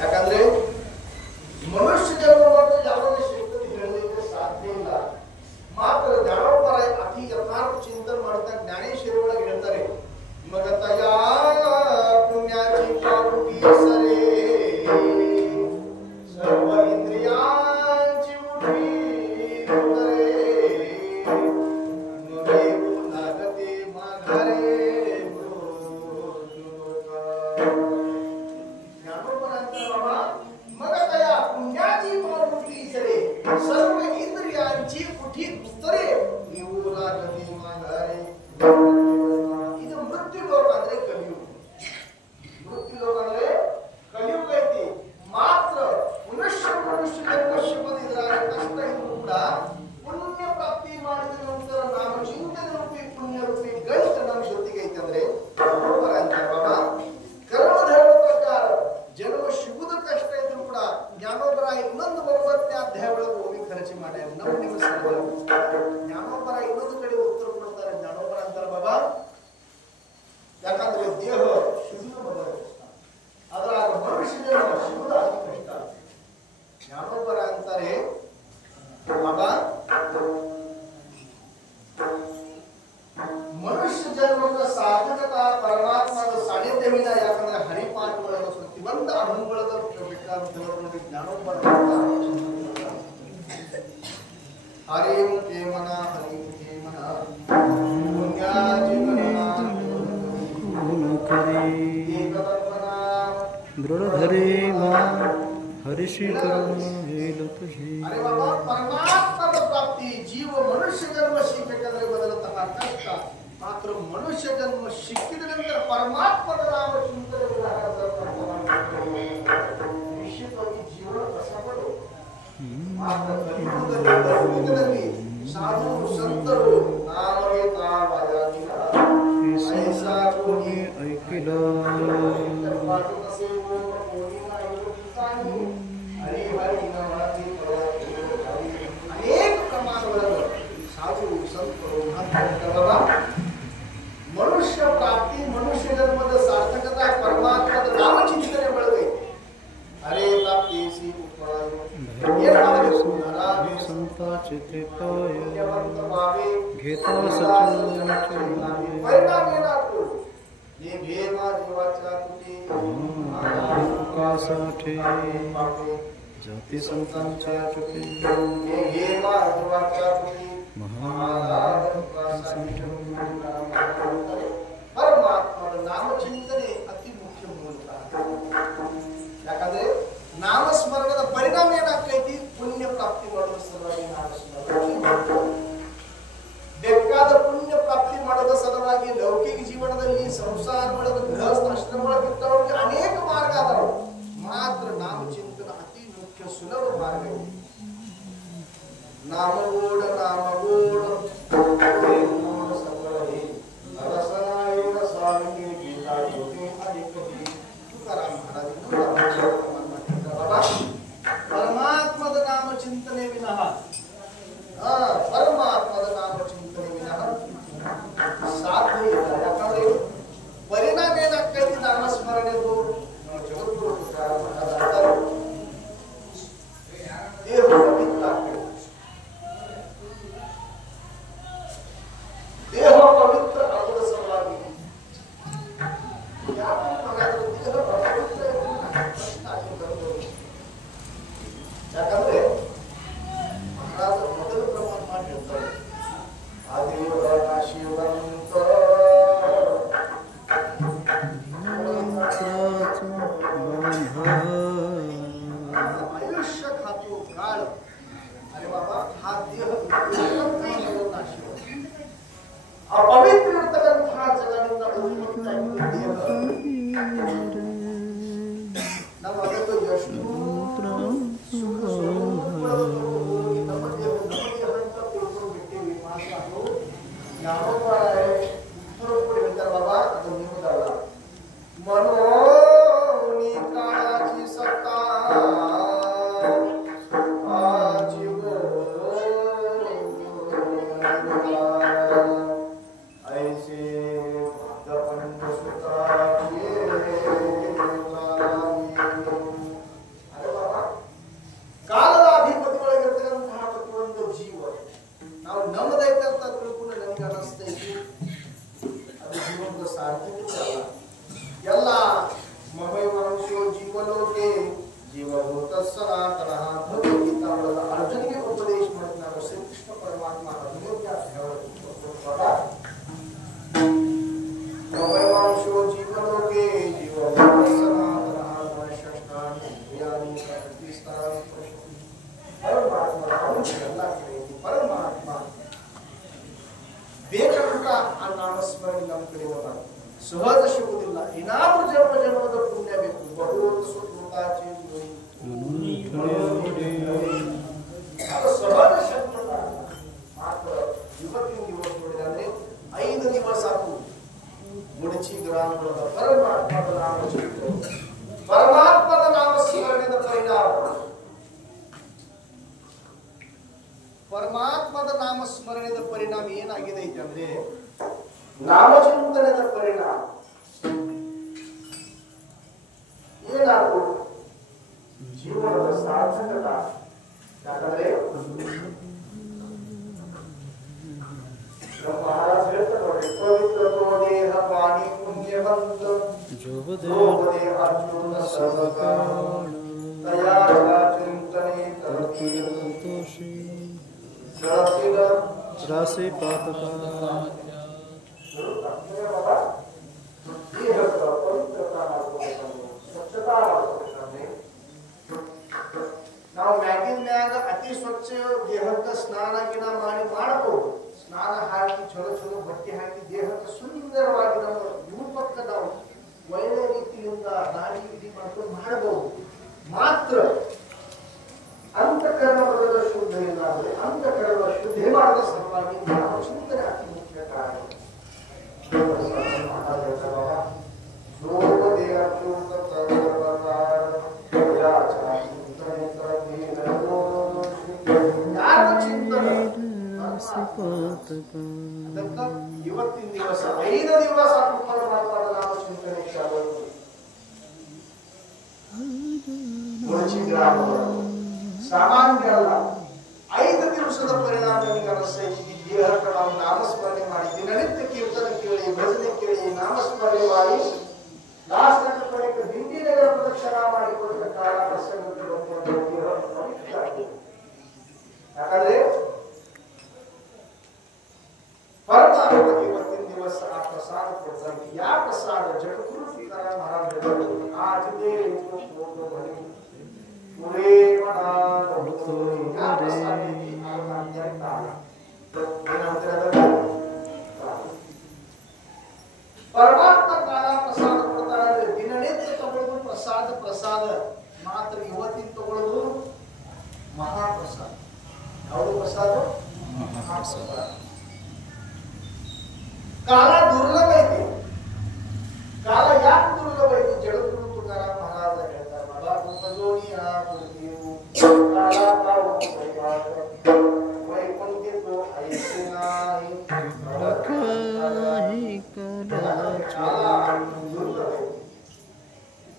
ಯಾಕಂದ್ರೆ ಮನುಷ್ಯ ಜನ್ಮ ಮಾತ್ರ ಯಾವುದೇ ಶಕ್ತಿ ಹೇಳಲಿಕ್ಕೆ ಸಾಧ್ಯ ಇಲ್ಲ. ಮಾತ್ರ ಜ್ಞಾನೋಪರ ಅತಿ ಯಥಾರ್ಥ ಚಿಂತನೆ ಮಾಡ್ತಾ ಜ್ಞಾನೇಶ್ವರಿ ಒಳಗೆ ಹೇಳ್ತಾರೆ, ಮಗತಯ ಪುಣ್ಯಾಚಿ ಪಾರುಟಿ ಸರೇ ಸರ್ವ ಇಂದ್ರಿಯಾಂಚಿ ಮುಠಿ सर्व इंद्रियांची कुठी उत्तरे येऊ लागली माघारे. ಇದು ಮೃತ್ಯು ಲೋಕ ಅಂದ್ರೆ ಕಲಿಯುಗ. ಮೃತ್ಯು ಲೋಕ ಅಂದ್ರೆ ಕಲಿಯುಗ ಐತಿ. ಮಾತ್ರ ಮನುಷ್ಯ ಜನ್ಮಶಿವದಿದ್ರಾಗ ಕಷ್ಟ ಇದ್ರು ಕೂಡ ಪುಣ್ಯ ಪ್ರಾಪ್ತಿ ಮಾಡಿದ ನಂತರ ನಾವು ಚಿಂತನೆ ರೂಪಿ ಪುಣ್ಯ ರೂಪಿ ಗಂಟ ನಮ್ಮ ಜೊತೆಗೆ ಐತೆ ಅಂದ್ರೆ ಬಾಬಾ ಕರ್ಮಧರ್ಮ ಪ್ರಕಾರ ಜನ್ಮ ಶಿವುದ ಕಷ್ಟ ಇದ್ರು ಕೂಡ ಜ್ಞಾನೋಪರ ಇನ್ನೊಂದು 9ನೇ ಅಧ್ಯಾಯ ಒಳಗೆ ಹೋಗಿ ಖರ್ಚು ಮಾಡ್ಯಾರ. ನಮ್ಮ ನಿಮ್ಮ ಸಲುವಾಗಿ ಜ್ಞಾನೋಪರ ಇನ್ನೊಂದು ಕಡೆ ಉತ್ತರ ಕೊಡ್ತಾರೆ. ಜ್ಞಾನೋಪರ ಅಂತಾರೆ ಬಾಬಾ, ಯಾಕಂದ್ರೆ ದೇಹ ಶಿವುದ ಬದಲ ಕಷ್ಟ, ಅದ್ರಾಗ ಮನುಷ್ಯ ಜನ್ಮ ಶಿವುದ ಅತಿ ಕಷ್ಟ. ಜ್ಞಾನೋಪರ ಅಂತಾರೆ ಬಾಬಾ, ಮನುಷ್ಯ ಜನ್ಮದ ಸಾಧಕತ ಪರಮಾತ್ಮದ ಸಾನ್ನಿಧ್ಯವಿಲ್ಲ. ಯಾಕಂದ್ರೆ ಹರಿಪಾಠಗಳ ಪ್ರತಿಯೊಂದು ಅನುಭವದ ಬೇಕಾದ ಜ್ಞಾನೋಪರ ಹರಿ ಮುಖೇ ಮನ ಹರಿ ಮುಖೇ ಮನ ಪುಣ್ಯ ದೃಢಧರೆ ಹರಿಶಿಖರ. ಅರೆ ಬಾಬಾ, ಪರಮಾತ್ಮದ ಪ್ರಾಪ್ತಿ ಜೀವ ಮನುಷ್ಯ ಜನ್ಮ ಸಿಗಬೇಕಾದ್ರೆ ಬದಲತಃ ಕಷ್ಟ. ಮಾತ್ರ ಮನುಷ್ಯ ಜನ್ಮ ಸಿಕ್ಕಿದ ನಂತರ ಪರಮಾತ್ಮದ ನಾಮ ಚಿಂತನೆ ನಿಶ್ಚಿತವಾಗಿ ಜೀವನ ಕಷ್ಟಪಡು. ಮಾತ್ರ ಕಲಿಯುಗದಲ್ಲಿ ಸಾಧು ಸಂತರು ನಾಮವೇ ತಾವಯಾಗಿನ ಐಸಾ ಕೋನಿ ಐಕಿಲ ಅನೇಕ ಪ್ರಮಾಣಗಳಲ್ಲಿ ಸಾಧು ಸಂತರು ಮನುಷ್ಯ ಪ್ರಾಪ್ತಿ ಮನುಷ್ಯ ಜನ್ಮದ ಸಾರ್ಥಕತೆ ಪರಮಾತ್ಮದ ನಾಮ ಚಿಂತನೆ ಬೆಳೆದೈತಿ. ಹರೇ ಪ್ರಾಪ್ತಿ ಸಿ ಪರಿಣಾಮ ಏನಾಗ್ತದೆ? ये भेमा जीवाचा तुटी कासाठी जाती संतांच्या चुकी ये भेमा जीवाचा तुटी ಪರಮಾತ್ಮನ ನಾಮ ಚಿಂತನೆ ಅತಿ ಮುಖ್ಯ ಮೂಲಕ. ಯಾಕಂದ್ರೆ ನಾಮಸ್ಮರಣದ ಪರಿಣಾಮ ಏನಾಗ್ತೈತಿ? ಪುಣ್ಯ ಪ್ರಾಪ್ತಿ ಮಾಡುವ ಸಲುವಾಗಿ ನಾಮಸ್ಮರಣ ಬೇಕಾದ ಪುಣ್ಯ ಪ್ರಾಪ್ತಿ ಮಾಡೋದ ಸಲುವಾಗಿ ಲೌಕಿಕ ಜೀವನದಲ್ಲಿ ಸಂಸಾರ ಮಾಡೋದು ಗೃಹಸ್ಥ ಆಶ್ರಮ ಬಿಟ್ಟವರಿಗೆ ಅನೇಕ ಮಾರ್ಗ ಅದಾವ. ಮಾತ್ರ ನಾಮ ಚಿಂತನ ಅತಿ ಮುಖ್ಯ ಸುಲಭ ಮಾರ್ಗ. ನಾಮಗೋಡ ನಾಮಗೋಡ ಅರಸನಾಯಿನ ಸ್ವಾಮಿಗೆ ಗೀತಾ ಜ್ಯೋತಿ ಅಧಿಪತಿ ತುಕಾರಾಮ್ ಮಹಾರಾಜ. ಪರಮಾತ್ಮದ ನಾಮ ಚಿಂತನೆ ವಿನಃ ಪರಮಾತ್ಮದ ನಾಮ ಚಿಂತನೆ ವಿನಃ ಸಾಧ್ಯ ಇಲ್ಲ. ಯಾಕಂದ್ರೆ ಪರಿಣಾಮ ಏನಾಗ್ತೈತಿ? ನಾಮಸ್ಮರಣೆದು ನಮ್ಮ ಜಗದ್ಗುರು ದೇಹ ಪವಿತ್ರ ಆಗ್ತೈತಿ. ಏನಾಗಿದೆ ಅಂದ್ರೆ ನಾಮಚಿಂತನದ ಪರಿಣಾಮ ಏನಾಗ್ಬೋದು ಜೀವನದ ಸಾರ್ಥಕತ. ಯಾಕಂದ್ರೆ ಮಹಾರಾಜ್ ಹೇಳ್ತಾರೆ ನೋಡಿ, ಪವಿತ್ರತೋ ದೇಹ ಪಾಣಿ ಪುಣ್ಯವಂತ ಜೋಬದೇ ಅರ್ಜುನ ಸದಕಾಣ ತಯಾ ಚಿಂತನೆ ತರತೀರತೋಷಿ ಜಳತಿರ ರಾಶಿ ಪಾತಕ. ದೇಹದ ಪವಿತ್ರತಾ ಮಾಡ್ಕೋಬೇಕಂದ್ರೆ, ಸ್ವಚ್ಛತಾ ಮಾಡ್ಕೋಬೇಕಂದ್ರೆ ನಾವು ಮ್ಯಾಗಿನ ಮ್ಯಾಗ ಅತಿ ಸ್ವಚ್ಛ ದೇಹಕ್ಕೆ ಸ್ನಾನ ಗಿನ ಮಾಡಬಹುದು. ಸ್ನಾನ ಹಾಕಿ ಚಲೋ ಚಲೋ ಬಟ್ಟೆ ಹಾಕಿ ದೇಹಕ್ಕೆ ಸುಂದರವಾಗಿ ನಮ್ಮ ರೂಪಕ್ಕೆ ನಾವು ಒಳ್ಳೆ ರೀತಿಯಿಂದ ದಾಡಿ ಇಡಿ ಮಾಡ್ಕೊಂಡು ಮಾಡಬಹುದು. ಮಾತ್ರ ಅಂತಃಕರಣದ ಶುದ್ಧ ಇಲ್ಲ ಅಂದ್ರೆ ಅಂತಃಕರಣದ ಶುದ್ಧಿ ಮಾಡದ ಸಲುವಾಗಿ ನಾವು ಚಿಂತನೆ ಅತಿ ಮುಖ್ಯ ಕಾರಣ. ಇವತ್ತಿನ ದಿವಸ 5 ದಿವಸ ನಾವು ಚಿಂತನೆ ಸಾಮಾನ್ಯ ಅಲ್ಲ. 5 ದಿವಸದ ಪರಿಣಾಮ ನಿಮಗೆ ಅನಿಸ್ತೇ. ಈ ದೇಹಕ್ಕೆ ನಾವು ನಾಮಸ್ಮರಣೆ ಮಾಡಿ ದಿನನಿತ್ಯ ಕೀರ್ತನ ಕೇಳಿ, ಭಜನೆ ಕೇಳಿ, ನಾಮಸ್ಮರಣೆ ಮಾಡಿ ಲಾಸ್ಟ್ ಕಡೆಗೆ ದಿಂಡಿ ನಗರ ಪ್ರದಕ್ಷಿಣ ಮಾಡಿಕೊಟ್ಟ ಕಾಲ ಪ್ರಸಂಗಕ್ಕೆ ಯಾಕಂದ್ರೆ ಪರಮಾತ್ಮ ಇವತ್ತಿನ ದಿವಸ ಆ ಪ್ರಸಾದ ಕೊಡ್ತಾರೆ. ಯಾವ ಪ್ರಸಾದ? ಜಗದ್ಗುರು ಶ್ರೀಧರ ಮಹಾರಾಜ ಆಜದೇ ಪರಮಾತ್ಮ ಕಾಲ ಪ್ರಸಾದ ಕೊಡ್ತಾರೆ ಅಂದ್ರೆ ದಿನನಿತ್ಯ ತಗೊಳ್ಳೋದು ಪ್ರಸಾದ ಮಾತ್ರ. ಇವತ್ತಿನ ತಗೊಳ್ಳೋದು ಮಹಾಪ್ರಸಾದ. ಯಾವುದು ಪ್ರಸಾದ? ಮಹಾಪ್ರಸಾದ. ಕಾಲ ದುರ್ಲಭ ಐತಿ. ಕಾಲ ಯಾಕೆ ದುರ್ಲಭ ಐತಿ? ಜಗದ್ಗುರು ತುಕಾರಾಮ್ ಮಹಾರಾಜ ಹೇಳ್ತಾರೆ, ಬಾಬಾ ಉಪಜೋಣಿಯ ಕುರಿತು ಕಾಲ ಕಾವು ವೈಕುಂಠಿತು ಐಸಿನಾಹಿ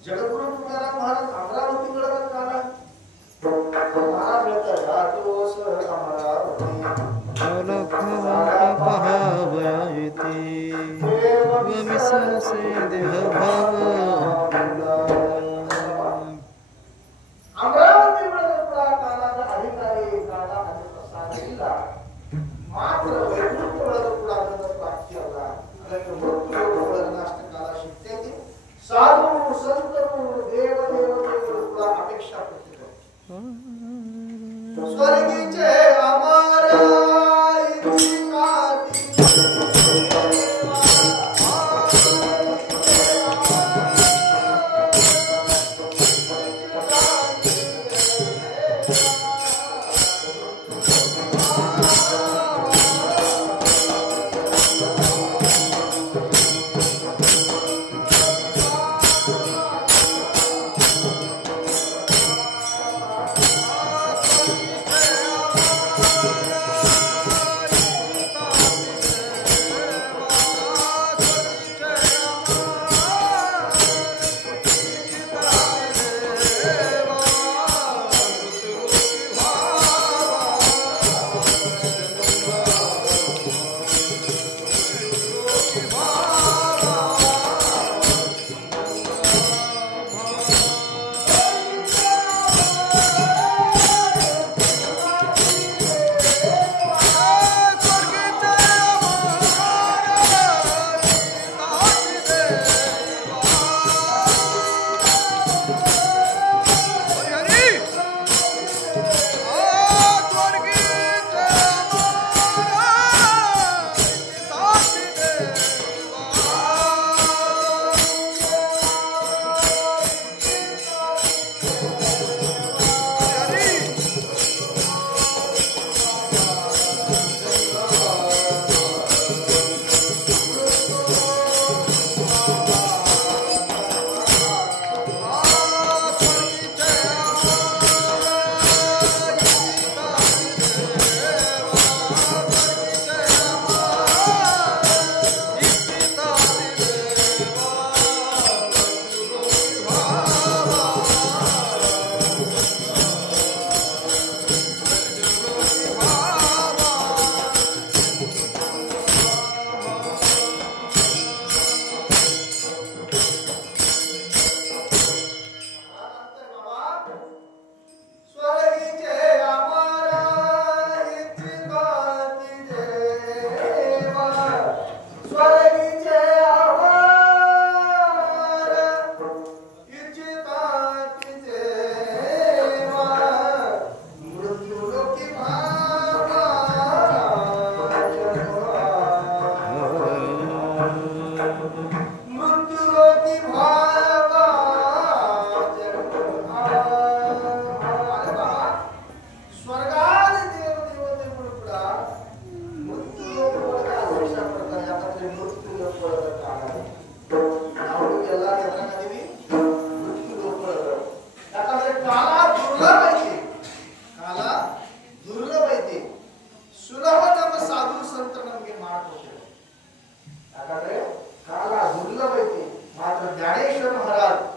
ಜಗದ್ಗುರು ತುಕಾರಾಮ್ ಮಹಾರಾಜ್ ಅಮರಾವತಿ ಒಳಗ ಕಾಲ ಮಹಾರಾಜ್ ಹೇಳ್ತಾರೆ, ರಾಜೋಸ ಅಮರಾವತಿ ಅಮರಾವತಿ ಒಳಗ ಕೂಡ ಕಾಲದ ಅಧಿಕಾರಿ ಕಾಲ ಅದು ಪ್ರಸಾದ ಇಲ್ಲ. ಮಾತ್ರ ವೈಕುಂಠ ಒಳಗ ಕೂಡ ಅದರ ಪ್ರಾಪ್ತಿ ಅಲ್ಲ. ಅದಕ್ಕೆ ಮೃತ್ಯು ಒಳಗಿನ ಅಷ್ಟ ಕಾಲ ಸಿಗ್ತೈತಿ. ಸಾಧು ಸಂತರು ದೇವತೆಗಳು ಕೂಡ ಅಪೇಕ್ಷಾ ಪಡ್ತಿದ್ದಾರೆ. ಸ್ವರ್ಗೀಚೆ ಅಮರ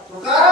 तुकार